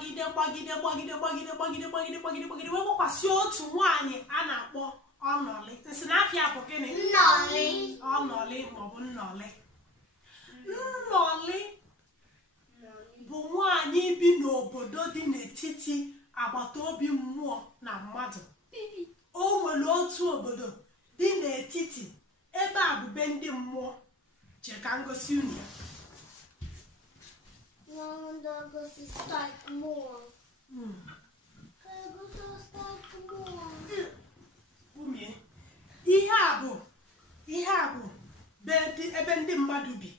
gbagide wee gbakwasị otu nwaanyị a na-akpọ Ọnoli. Nsị na afịa bụ gịnị? Ọnoli maọbụ nnọli. Nnọli bụ nwaanyị bi n'obodo dị n'etiti agbata obi mmụọ na mmadụ. O nwere otu obodo dị n'etiti ebe a bụ be ndị mmụọ. Che ka ngosi unu ya. Ihe a bụ ebe ndị mmadụ bi.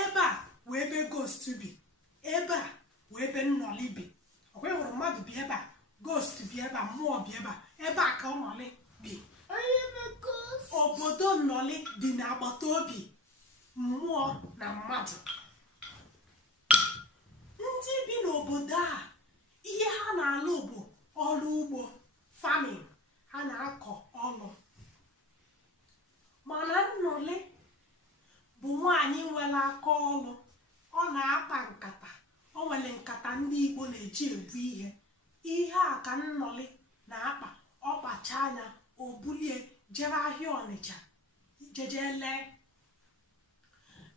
Ebe a wee ebe ghost bi. Ebe a wee ebe nnọli bi. Ọkwa hụrụ mmadụ bi ebe a, ghost bi ebe a, mmụọ bi ebe a. Ebe a ka nnọli bi. Obodo nnọli dị n'agbata obi mmụọ na mmadụ. Ndị bi n'obodo a, ihe ha na-alụ bụ ọrụ ugbo, farming. Ha na-akọ ọrụ. Mana nnọli bụ nwaanyị nwere aka ọrụ. Ọ na-akpa nkata. O nwere nkata ndị Igbo na-eji ebu ihe. Ihe a ka nnọli na-akpa. Ọ kpacha anya, o bulie jere ahịa Ọnịcha jeje lee.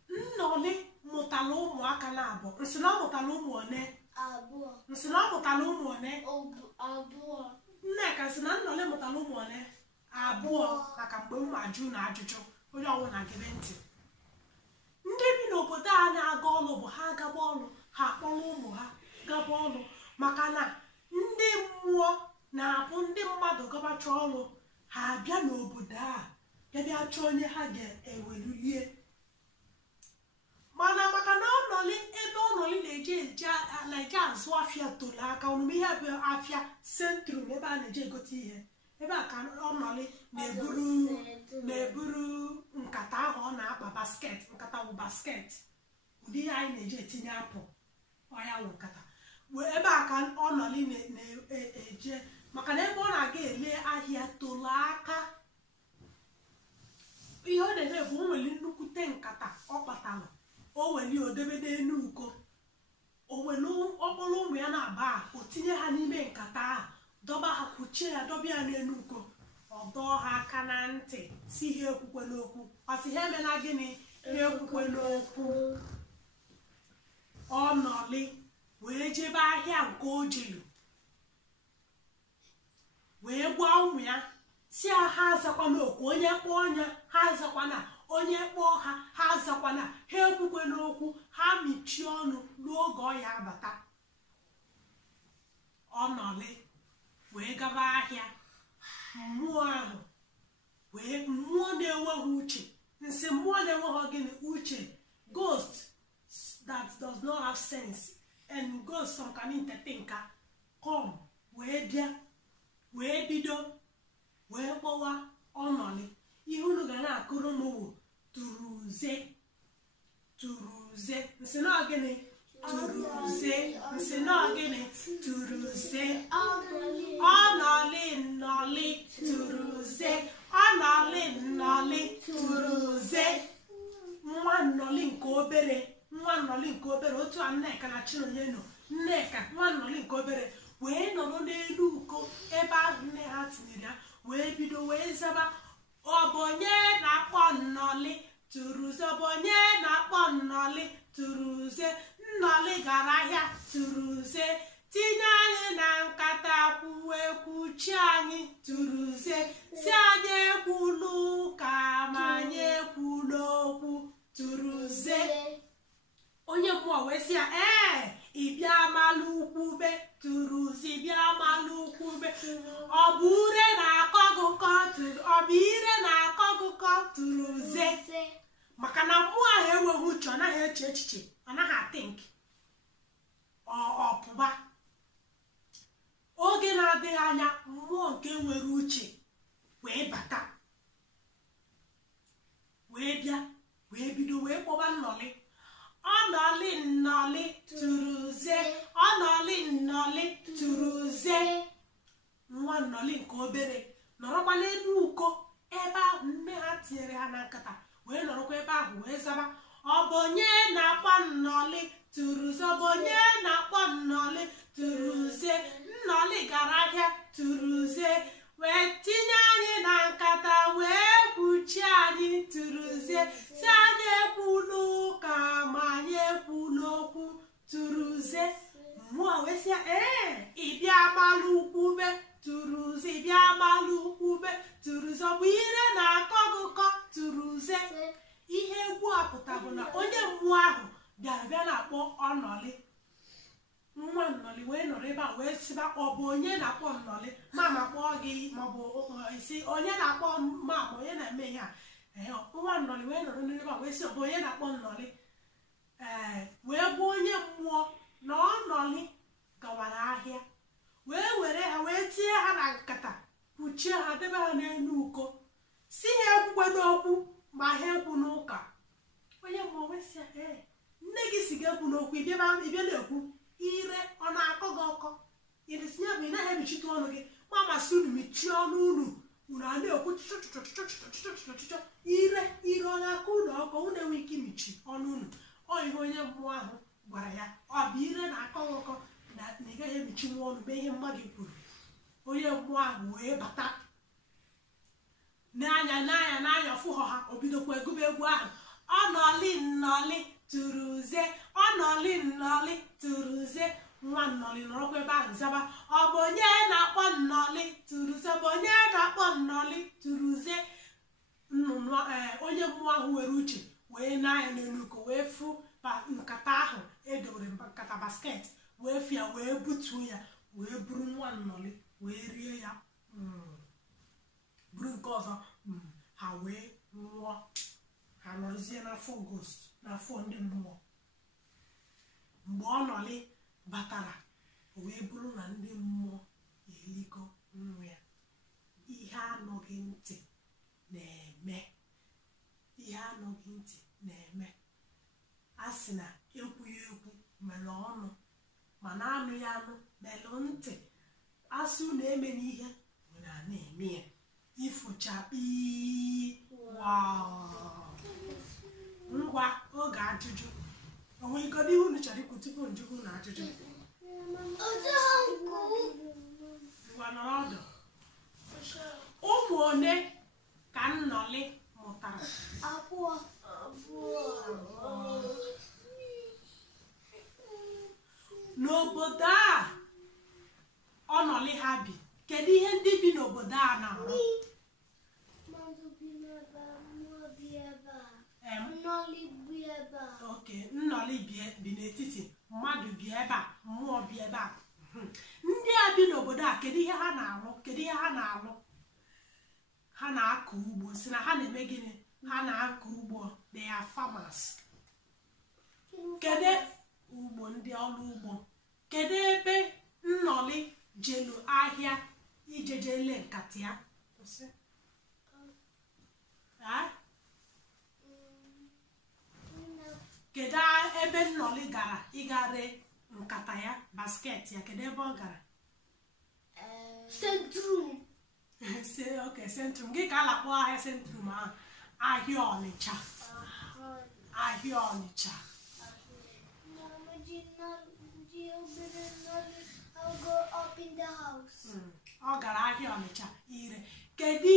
Nnọli mụtara ụmụaka na-abụ. Nsị na ọ mụtara ụmụ one? Nsị na ọ mụtara ụmụ one? Nneka sị na nnọli mụtara ụmụ one? Abụọ. Maka mgbe m ajụ na ajụjụ onye ọbụla gere ntị. Ndị bi n'obodo a na-aga ọrụ bụ ha gaba ọrụ, ha akpọrọ ụmụ ha gaba ọrụ. Maka na ndị mmụọ na-abụ ndị mmadụ gabacha ọrụ, ha abịa n'obodo a bịa chọọ onye ha ga-ewelulie. Mana maka na Ọnoli, ebe Ọnoli na-eje azụ afịa toro aka. Ọnụma ihe bụ afịa sentrum, ebe a na-eje egote ihe. Ebe a ka Ọnoli na-eburu nkata ahụ ọ na-akpa basket. Nkata bụ basket, ụdị ihe anyị na-eji etinye apụ ọya wụ nkata. Ebe a ka Ọnoli na-eje, maka na ebe ọ na-aga ele ahịa toro aka. Ihe ọ na-eme bụ o nwere nnukwute nkata ọ kpatara. O weli odebede enu uko. O welu ọkpọrọ ụmụ ya na-aba, o tinye ha n'ime nkata a, dọba ha, kwuchie ya, dọba ya n'enu uko. Ọ dọọ ha aka na ntị si ha ekwukwe n'okwu. Ọ sị ha emela gịnị? Ha ekwukwe n'okwu. Ọnọli wee jebe ahịa nke o jelu, wee gwa ụmụ ya si ha azakwana okwu. Onye kpọọ ọnya ha azakwana, onye kpọọ ha azakwana. Ha ekwukwe n'okwu. Ha mechie ọnụ n'oge ọ ya abata. Ọnọli wee gaba ahịa. Mmụọ ahụ wee mmụọ na-enweghị uche. Nsị mmụọ na-enweghị gịnị? Uche. Ghost that does not have sense and ghost some can entertain come wee bịa wee bido wee kpọwa Ọnọli. Ihe unu ga na-akụrụ n'ụwa turuze. Nsị na gịnị? Turuze. Nsị na gịnị? Turuze. Ọnọli nnọli turuze. Ọnọli nnọli turuze. Nwa nnọli nke obere. Otu a Nneka na Chinonye nọ. Nneka nwa nnọli nke obere wee nọrọ n'elu uko ebe ahụ nne ha tinyere ya, wee bido wee zaba. Ọ bụ onye na-akpọ Nnọli turuze? Ọ bụ onye na-akpọ Nnọli turuze? Nnọli gara ahịa turuze. Tinye anyị na nkata, kwuchi anyị turuze. Si anyị ekwulu ka ma anyị ekwulu okwu turuze. Onye mmụọ wee sị ya, ị bịa mala ukwube turuze, bịa mala ukwube. Ọ bụ ire na-akọ gụkọ turuze. Maka na mmụọ ahụ enweghị uche, ọ naghị eche echiche, ọ naghị atink. Ọpụba oge na-adịghị anya, mmụọ nke nwere uche wee bata, wee bịa, wee bido wee kpọba Nnọli. Ọnọli nnọli turuze. Ọnọli nnọli turuze. Nwa Nnọli nke obere nọrọkwa n'elu uko ebe ahụ nne ha tinyere ha na nkata, wee nọrọkwa ebe ahụ wee zaba. Ọ bụ onye na-akpọ Nnọli turuze? Ọ bụ onye na-akpọ Nnọli turuze. Nnọli gara ahịa turuze wee tinye anyị na nkata wee kpuchie anyị turuze. Si anyị ekwula ụka ma anyị ekwula okwu turuze. Mmụọ wee sị ịbịa gbalụ ukwube turuze, ịbịa gbalụ ukwube turuze. Ọ bụ ire na-akọ gụkọ turuze. Ihe egwu a pụta bụ na onye mmụọ ahụ bịa na-akpọ Ọnọli. Nwa Nnọli wee nọrọ ebe a wee sịba ọ bụ onye na-akpọ Nnọli, mama kpọọ gị maọbụ isi onye na-akpọ mama onye na-eme ihe a. Nwa Nnọli wee nọrọ n'ebe a wee sị ọ bụ onye na-akpọ Nnọli. Wee gwa onye mmụọ na Ọnọli gawara ahịa wee were ha wee tinye ha na nkata kpuchie ha debe ha n'elu uko, si ha ekwukwedo okwu ma ha ekwu n'ụka. Onye mmụọ wee sị nne gị si ga-ekwu n'okwu ịbịa na-ekwu ire ọ na-akọ gị ọkọ irisinye bụ ị naghị ebichite ọnụ gị. Mamasị unu mechie ọnụ unu a na-ekwu chọchọchọchọchọchọchọchọchọ ire ọ na-akọ unu ọkọ, unu enwe ike imechi ọnụ unu. Ọ ihe onye mmụọ ahụ gwara ya, ọ bụ ire na-akọ gị ọkọ na ị gaghị emechi nwa ọnụ bụ ihe mmadụ kwuru. Onye mmụọ ahụ wee bata n'anya fụhọ ha, o bidokwa egube egwu ahụ. Ọnọli nnọli turuze, ọnọli nnọli turuze. Nwa Nnọli nọrọkwa ebe ahụ zaba ọ bụ onye na-akpọ Nnọli turuze, ọ bụ onye na-akpọ Nnọli turuze. Onye mmụọ ahụ were uche wee na-anya n'enuko wee fụ nkata ahụ edowere nkata basket wee fịa wee butuo ya wee buru nwa Nnọli wee rie ya. Buru nke ọzọ ha wee nwụọ. Ha nọrọzie n'afọ Ọgọst, n'afọ ndị mmụọ. Mgbe Ọnọli batara o wee bụrụ na ndị mmụọ eligo nwa ya. Ihe anọghị ntị na-eme, ihe anọghị ntị na-eme. A sị na ekwughị ekwu mere ọnụ, mana anụ ya anụ mere ntị. Asị unu eme n'ihe nwere a na-eme ya. Ifochakpi ngwa oge ajụjụ. Onwe igodo ihe unu chọrọ ikwu tupu njụgụ na ajụjụ. Ngwa n'ọdụ. Ụmụ one ka Nnọli mụtara? N'obodo a Ọnọli ha bi, kedu ihe ndị bi n'obodo a na-arụ? Nnọli bi n'etiti, mmadụ bi ebe a, mmụọ bi ebe a. Ndị a bi n'obodo a kedu ihe ha na-arụ? Kedu ihe ha na-arụ? Ha na-akọ ugbo. Si na ha na-eme gịnị? Ha na-akọ ugbo. They are farmers. Kedu ugbo, ndị ọrụ ugbo. Kedu ebe Nnọli jelu ahịa ijejele nkata ya? Kedu ebe Nnọli gara ịgare nkata ya, basket ya? Kedu ebe ọ gara? Centrum. Centrum. Gị ka a na-akpọ ahịa Centrum ahụ? Ahịa Ọnịcha. Ahịa Ọnịcha. Go up in the house. Ọ gara ahịa Ọnịcha ire. Kedu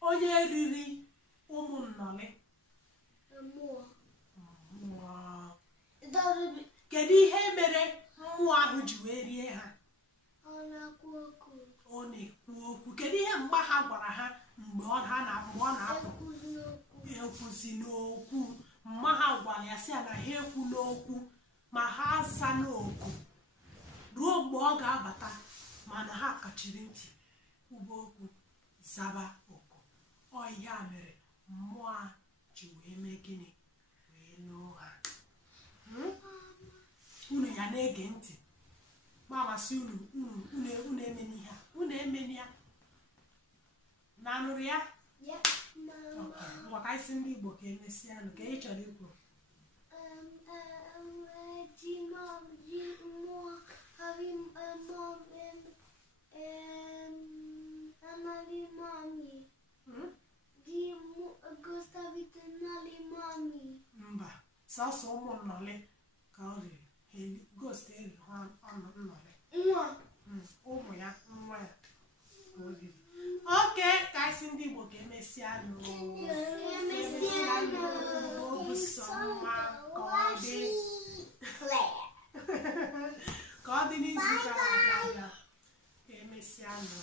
onye riri ụmụ Nnọli? Kedu ihe mere mmụọ ahụ ji wee rie ha? Ọ na-ekwu okwu. Kedu ihe mgba ha gwara ha mgbe ọ na-apụ? Ekwuzi n'okwu. Mma ha gwara ya sị ya na ha ekwu n'okwu ma ha asa n'oku ruo mgbe ọ ga-abata, mana ha kachiri ntị kwuba okwu zaba oku. Ọ ihe a mere mmụọ a ji wee mee gịnị? Wee lụọ ha. Unu ya na-ege ntị. Mamasị unu emeni ha. Unu emeni ya na anụrụ ya. Ngwa ka isi ndị Igbo ka emesịa nụ ka ị chọrọ ikwu. Mba, sọsọ ụmụ Nnọli ka ọ riri. Ghost eri ha Nnọli. obu sọ mma ka ọ dị n'izu gara aga. Emesịa nụ.